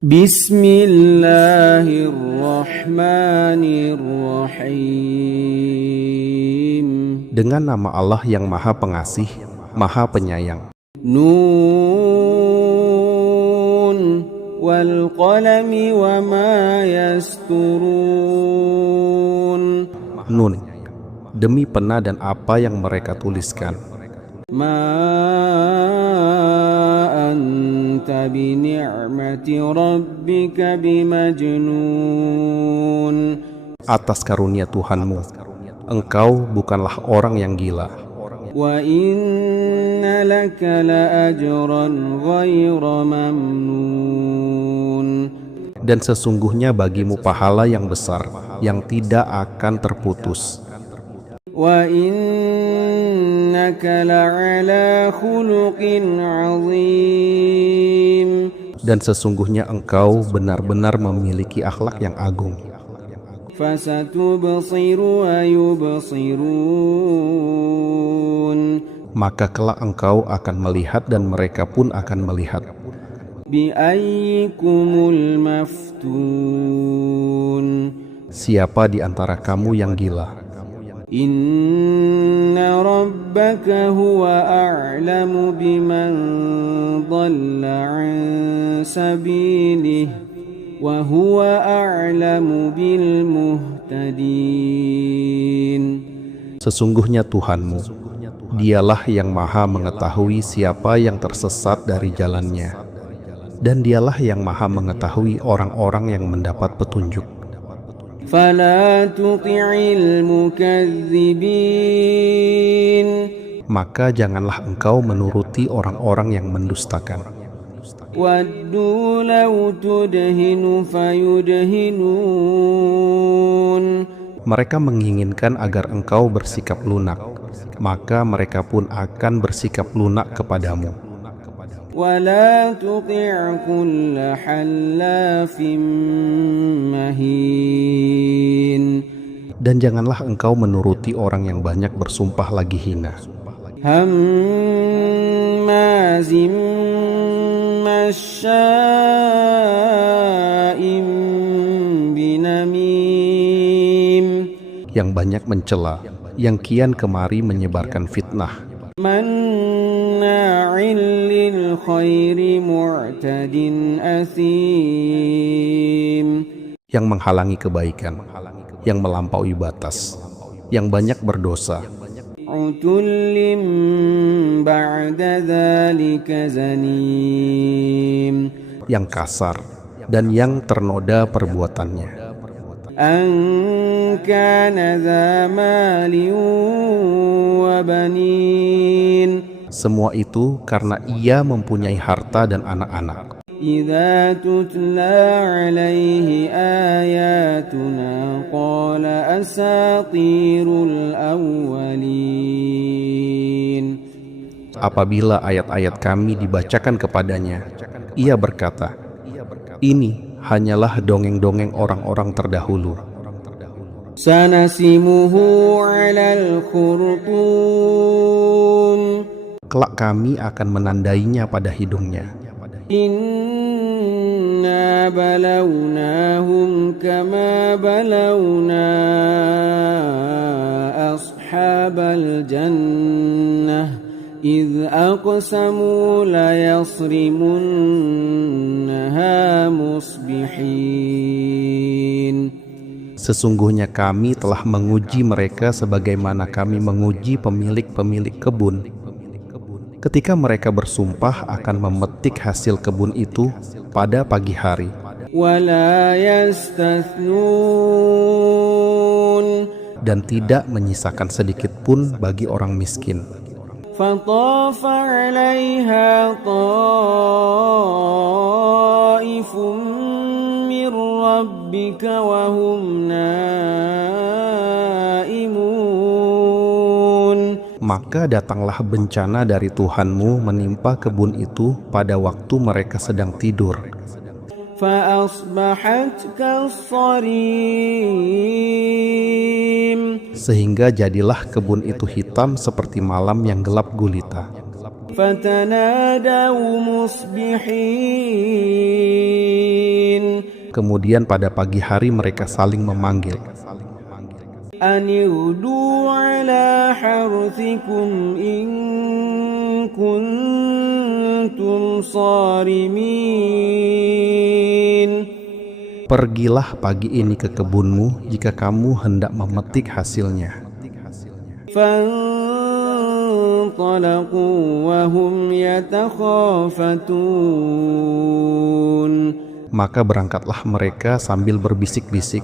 Bismillahirrahmanirrahim. Dengan nama Allah yang Maha Pengasih, Maha Penyayang. Nun wal qalami wa ma yasturun. Nun, demi pena dan apa yang mereka tuliskan. Ma anta bi ni'mati rabbika bimajnun. Atas karunia Tuhanmu, engkau bukanlah orang yang gila. Wa inna laka la ajran ghaira mamnun. Dan sesungguhnya bagimu pahala yang besar, yang tidak akan terputus. Wa innaka la'ala khuluqin 'azim. Dan sesungguhnya engkau benar-benar memiliki akhlak yang agung. Fasatubsiru wa yubsirun. Maka kelak engkau akan melihat dan mereka pun akan melihat. Bi ayyikumul maftun. Siapa di antara kamu yang gila? Inna rabbaka huwa a'lamu biman dhalla 'an sabilihi wa huwa a'lamu bil muhtadin. Sesungguhnya Tuhanmu, dialah yang maha mengetahui siapa yang tersesat dari jalannya, dan dialah yang maha mengetahui orang-orang yang mendapat petunjuk. Fala tuti'il mukazzibin. Maka janganlah engkau menuruti orang-orang yang mendustakan. Waddu law tudhinu fayudhinun. Mereka menginginkan agar engkau bersikap lunak, maka mereka pun akan bersikap lunak kepadamu. Wala tuti' kulla hallafin mahin. Dan janganlah engkau menuruti orang yang banyak bersumpah lagi hina. Hammazim masya'im binamim. Yang banyak mencela, yang kian kemari menyebarkan fitnah. Manna'il lil khairi mu'tadin athim. Yang menghalangi kebaikan, yang melampaui batas, yang banyak berdosa. Utullim ba'da dzalika zanim. Yang kasar dan yang ternoda perbuatannya. An kana dza malin wa banin. Semua itu karena ia mempunyai harta dan anak-anak. Idza tutla alaihi ayatuna qala asatirul awwalin. Apabila ayat-ayat kami dibacakan kepadanya, ia berkata, ini hanyalah dongeng-dongeng orang-orang terdahulu. Sanasimuhu 'alal khurtum. Kelak kami akan menandainya pada hidungnya. Inna balawnahum kama balawna ashabal jannah idh aqsamu la yasrimunnaha musbihin. Sesungguhnya kami telah menguji mereka sebagaimana kami menguji pemilik-pemilik kebun. Ketika mereka bersumpah akan memetik hasil kebun itu pada pagi hari. Wala yastathnun. Dan tidak menyisakan sedikit pun bagi orang miskin. فطاف عليها طائف من ربك وهم نائمون. Maka datanglah bencana dari Tuhanmu menimpa kebun itu pada waktu mereka sedang tidur. فأصبحت كالصريم. Sehingga jadilah kebun itu hitam seperti malam yang gelap gulita. فتنادوا مصبحين Kemudian pada pagi hari mereka saling memanggil, أن اغدوا على حرثكم إن كنتم صارمين. "Pergilah pagi ini ke kebunmu jika kamu hendak memetik hasilnya." فانطلقوا وهم يتخافتون Maka berangkatlah mereka sambil berbisik-bisik,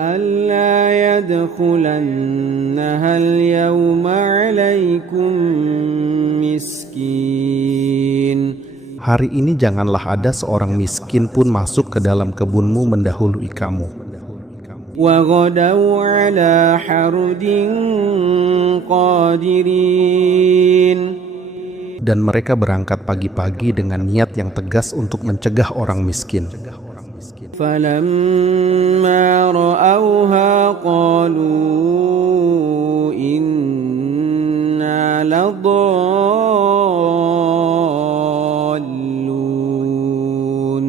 ألا يدخلنها اليوم عليكم مسكين. "Hari ini janganlah ada seorang miskin pun masuk ke dalam kebunmu mendahului kamu." وغدوا على حرد قادرين. Dan mereka berangkat pagi-pagi dengan niat yang tegas untuk mencegah orang miskin. فلما رأوها قالوا إنا لضالون.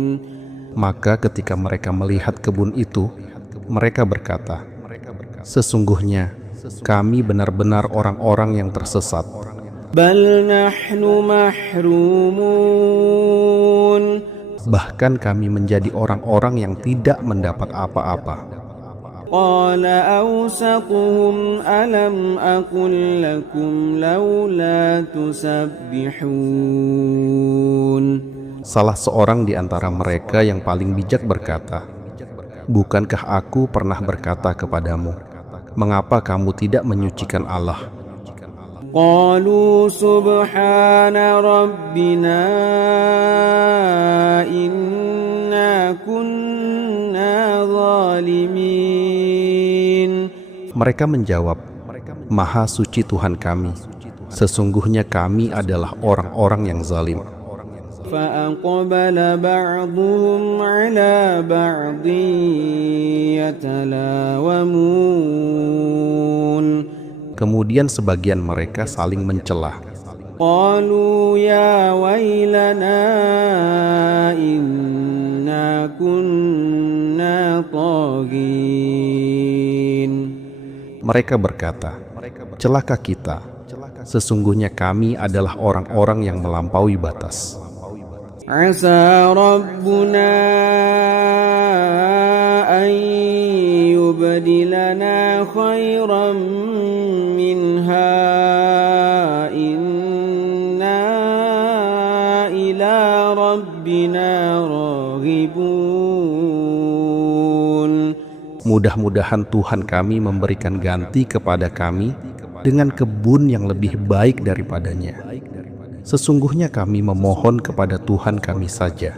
Maka ketika mereka melihat kebun itu, mereka berkata, "Sesungguhnya kami benar-benar orang-orang yang tersesat. بل نحن محرومون. Bahkan kami menjadi orang-orang yang tidak mendapat apa-apa." قال أوسطهم ألم أقل لكم لولا تسبحون. Salah seorang di antara mereka yang paling bijak berkata, "Bukankah aku pernah berkata kepadamu, mengapa kamu tidak menyucikan Allah?" قالوا سبحان ربنا إنا كنا ظالمين. Mereka menjawab, "Maha suci Tuhan kami, sesungguhnya kami adalah orang-orang yang zalim." فأقبل بعضهم على بعض يتلاومون. Kemudian sebagian mereka saling mencela. قالوا يا ويلنا إنا كنا طاغين. Mereka berkata, "Celaka kita, sesungguhnya kami adalah orang-orang yang melampaui batas." عسى ربنا أن يبدلنا خيرا منها إنا إلى ربنا راغبون. Mudah-mudahan Tuhan kami memberikan ganti kepada kami dengan kebun yang lebih baik daripadanya. Sesungguhnya kami memohon kepada Tuhan kami saja.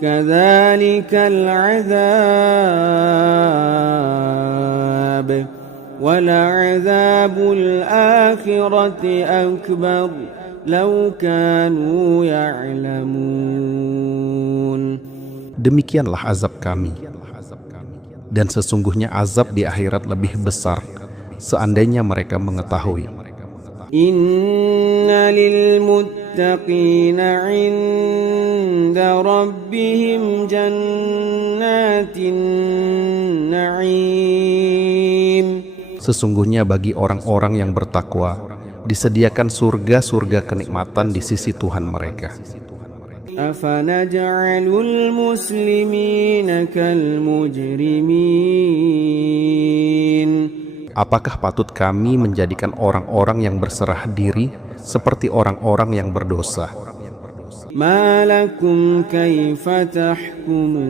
كذلك العذاب ولعذاب الآخرة أكبر لو كانوا يعلمون. Demikianlah azab kami. Dan sesungguhnya azab di akhirat lebih besar seandainya mereka mengetahui. إن للمتقين عند ربهم جنات النعيم. Sesungguhnya bagi orang-orang yang bertakwa disediakan surga-surga kenikmatan di sisi Tuhan mereka. أفنجعل المسلمين كالمجرمين. Apakah patut kami menjadikan orang-orang yang berserah diri seperti orang-orang yang berdosa? ما لكم كيف تحكمون.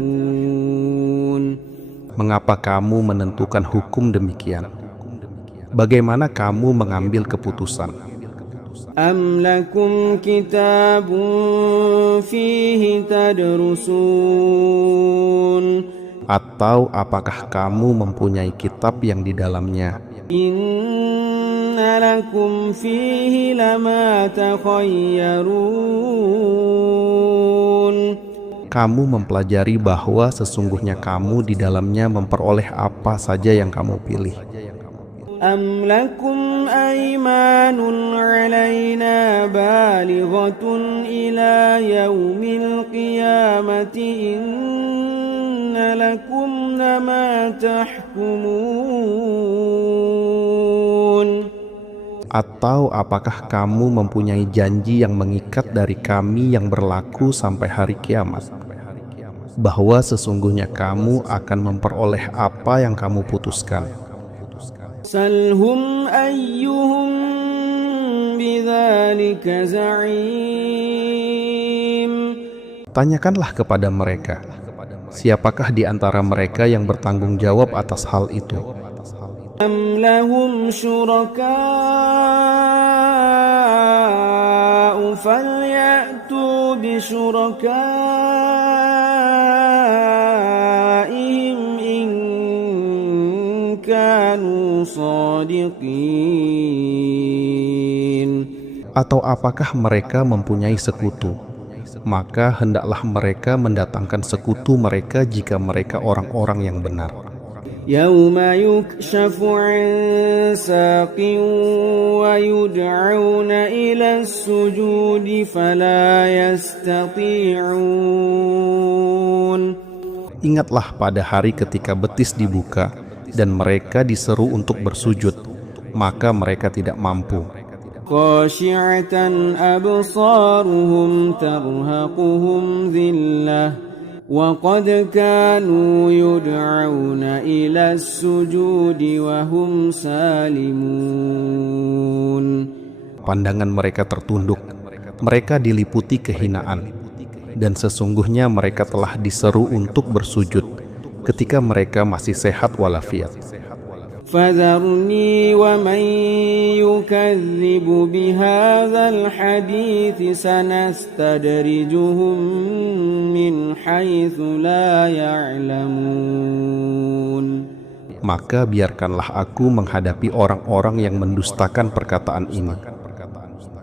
Mengapa kamu menentukan hukum demikian? Bagaimana kamu mengambil keputusan? أم لكم كتاب فيه تدرسون. Atau apakah kamu mempunyai kitab yang di dalamnya إن لكم فيه لما تخيرون. kamu mempelajari bahwa sesungguhnya kamu di dalamnya memperoleh apa saja yang kamu pilih? أم لكم أيمان علينا بالغة إلى يوم القيامة إن لكم لما تحكمون. Atau apakah kamu mempunyai janji yang mengikat dari kami yang berlaku sampai hari kiamat, bahwa sesungguhnya kamu akan memperoleh apa yang kamu putuskan? Salhum ayyuhum bidzalika za'im. Tanyakanlah kepada mereka, siapakah di antara mereka yang bertanggung jawab atas hal itu? Am lahum syuraka'u falyatu bisyuraka'ihim in kanu shadiqin. Atau apakah mereka mempunyai sekutu? Maka hendaklah mereka mendatangkan sekutu mereka jika mereka orang-orang yang benar. Yawma yukshafu an saqin wa yud'auna ila as-sujudi fala yastati'un. Ingatlah pada hari ketika betis dibuka dan mereka diseru untuk bersujud, maka mereka tidak mampu. Khashi'atan absaruhum tarhaquhum dhillah wa qad kanu yud'auna ila as-sujudi wa hum salimun. Pandangan mereka tertunduk, mereka diliputi kehinaan, dan sesungguhnya mereka telah diseru untuk bersujud ketika mereka masih sehat walafiat. Fadharni wa man yukadzibu bihadzal hadithi sanastadrijuhum min haitsu la ya'lamun. Maka biarkanlah aku menghadapi orang-orang yang mendustakan perkataan ini.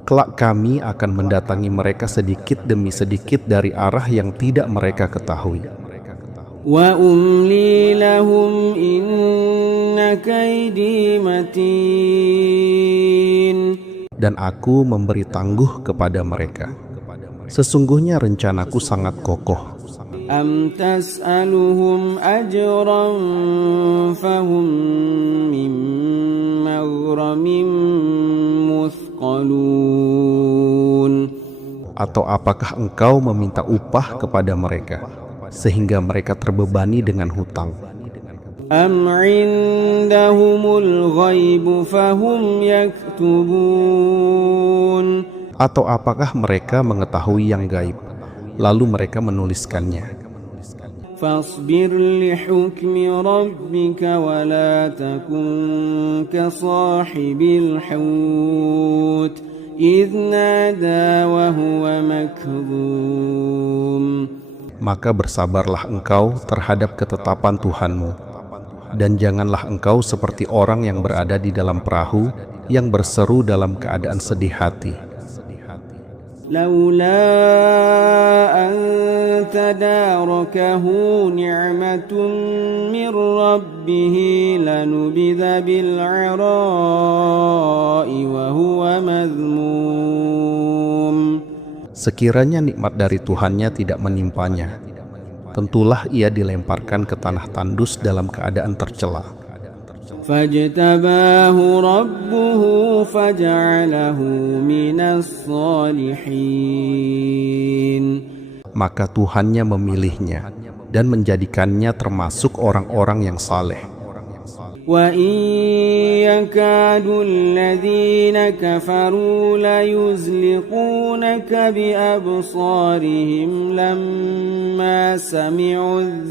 Kelak kami akan mendatangi mereka sedikit demi sedikit dari arah yang tidak mereka ketahui. Wa umli lahum inna kaidi matin. Dan aku memberi tangguh kepada mereka. Sesungguhnya rencanaku sangat kokoh. Am tas'aluhum ajran fahum min maghramin muthqalun. Atau apakah engkau meminta upah kepada mereka sehingga mereka terbebani dengan hutang? Am indahumul ghaibu fahum yaktubun. Atau apakah mereka mengetahui yang gaib lalu mereka menuliskannya? Fasbir li hukmi rabbika wa la takun ka sahibil hut idh nada wa huwa makdhum. Maka bersabarlah engkau terhadap ketetapan Tuhanmu, dan janganlah engkau seperti orang yang berada di dalam perahu yang berseru dalam keadaan sedih hati. Laula an tadarakahu ni'matun min rabbih lanubidha bil 'ara'i wa huwa madhmum. Sekiranya nikmat dari Tuhannya tidak menimpanya, tentulah ia dilemparkan ke tanah tandus dalam keadaan tercela. Fajtabahu rabbuhu faj'alahu minas salihin. Maka Tuhannya memilihnya dan menjadikannya termasuk orang-orang yang saleh. Wa in yakadu alladhina kafaru la yuzliqunaka bi absarihim lamma sami'u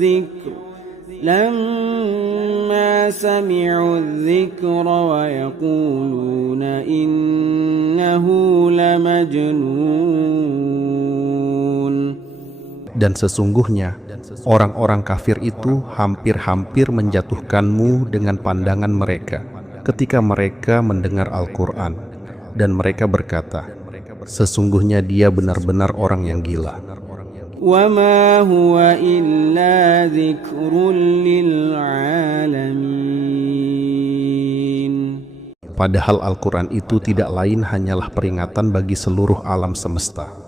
dhikra wa yaquluna innahu lamajnun. Dan sesungguhnya orang-orang kafir itu hampir-hampir menjatuhkanmu dengan pandangan mereka ketika mereka mendengar Al-Quran, dan mereka berkata, sesungguhnya dia benar-benar orang yang gila. Wa ma huwa illa dzikrun lil alamin. Padahal Al-Quran itu tidak lain hanyalah peringatan bagi seluruh alam semesta.